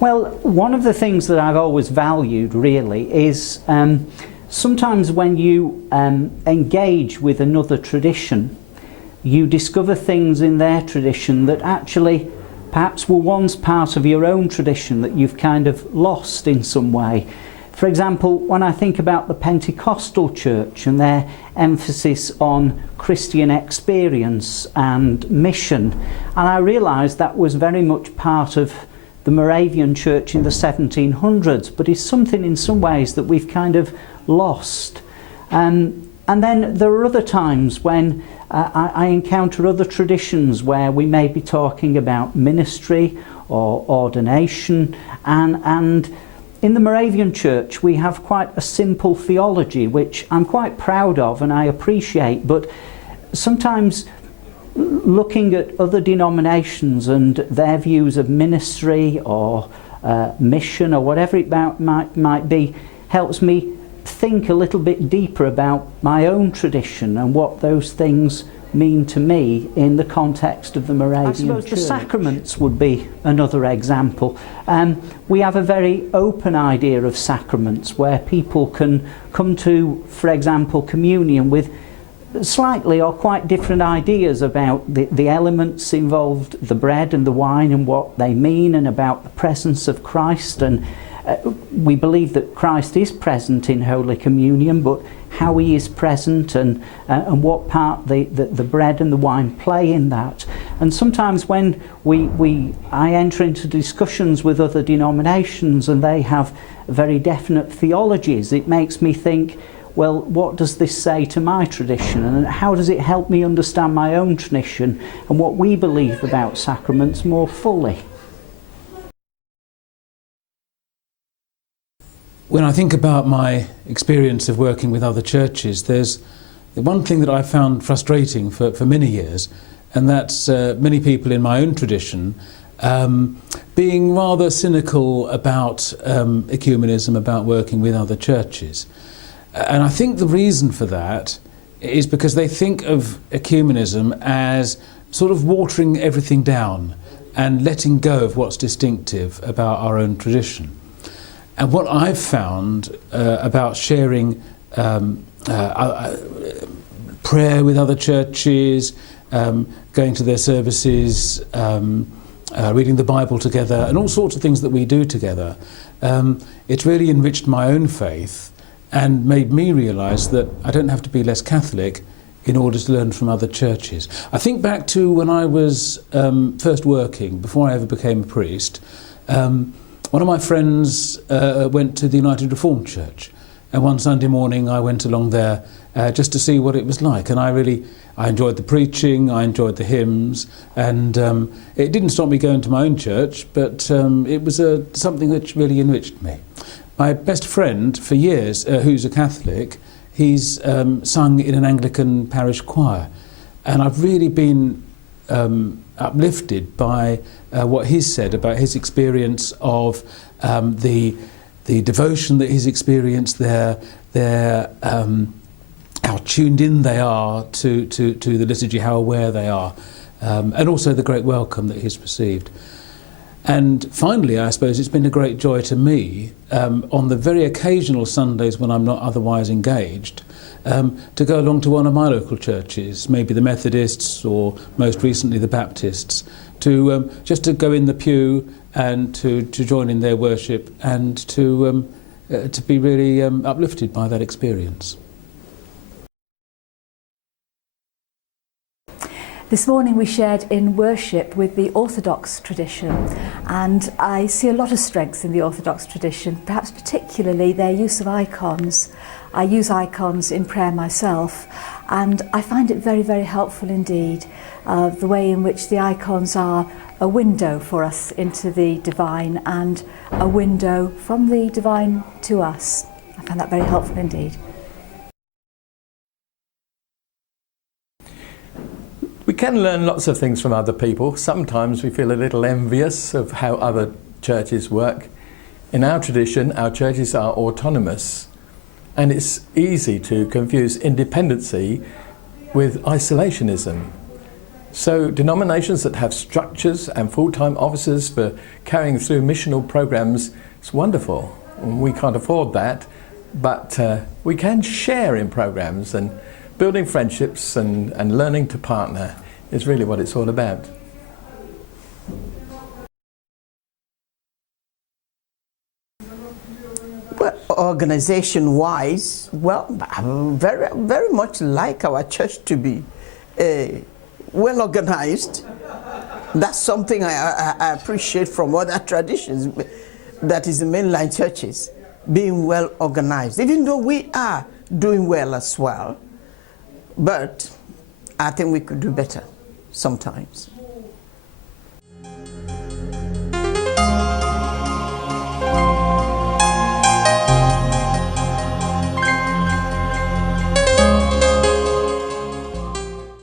Well, one of the things that I've always valued really is sometimes when you engage with another tradition, you discover things in their tradition that actually perhaps were once part of your own tradition that you've kind of lost in some way. For example, when I think about the Pentecostal church and their emphasis on Christian experience and mission, and I realised that was very much part of the Moravian church in the 1700s, but it's something in some ways that we've kind of lost. And then there are other times when I encounter other traditions where we may be talking about ministry or ordination, and in the Moravian Church we have quite a simple theology which I'm quite proud of and I appreciate, but sometimes looking at other denominations and their views of ministry or mission or whatever it might be helps me think a little bit deeper about my own tradition and what those things mean to me in the context of the Moravian Church. I suppose the sacraments would be another example. We have a very open idea of sacraments where people can come to, for example, communion with slightly or quite different ideas about the elements involved, the bread and the wine and what they mean, and about the presence of Christ. And we believe that Christ is present in Holy Communion, but how he is present and what part the bread and the wine play in that. And sometimes when I enter into discussions with other denominations and they have very definite theologies, it makes me think, well, what does this say to my tradition, and how does it help me understand my own tradition and what we believe about sacraments more fully? When I think about my experience of working with other churches, there's the one thing that I found frustrating for many years, and that's many people in my own tradition being rather cynical about ecumenism, about working with other churches. And I think the reason for that is because they think of ecumenism as sort of watering everything down and letting go of what's distinctive about our own tradition. And what I've found about sharing prayer with other churches, going to their services, reading the Bible together, and all sorts of things that we do together, it's really enriched my own faith and made me realise that I don't have to be less Catholic in order to learn from other churches. I think back to when I was first working, before I ever became a priest. One of my friends went to the United Reformed Church, and one Sunday morning I went along there just to see what it was like, and I enjoyed the preaching, I enjoyed the hymns, and it didn't stop me going to my own church, but it was something which really enriched me. My best friend for years, who's a Catholic, he's sung in an Anglican parish choir, and I've really been uplifted by what he's said about his experience of the devotion that he's experienced there, how tuned in they are to the liturgy, how aware they are, and also the great welcome that he's received. And finally, I suppose it's been a great joy to me, on the very occasional Sundays when I'm not otherwise engaged, to go along to one of my local churches, maybe the Methodists or most recently the Baptists, to just to go in the pew and to join in their worship and to be really uplifted by that experience. This morning we shared in worship with the Orthodox tradition, and I see a lot of strengths in the Orthodox tradition, perhaps particularly their use of icons. I use icons in prayer myself, and I find it very, very helpful indeed, the way in which the icons are a window for us into the divine and a window from the divine to us. I find that very helpful indeed. We can learn lots of things from other people. Sometimes we feel a little envious of how other churches work. In our tradition, our churches are autonomous, and it's easy to confuse independency with isolationism. So denominations that have structures and full-time officers for carrying through missional programs, it's wonderful. We can't afford that, but we can share in programs, and building friendships and learning to partner is really what it's all about. Well, organization-wise, well, I very, very much like our church to be well organized. That's something I appreciate from other traditions, that is the mainline churches, being well organized, even though we are doing well as well. But I think we could do better sometimes.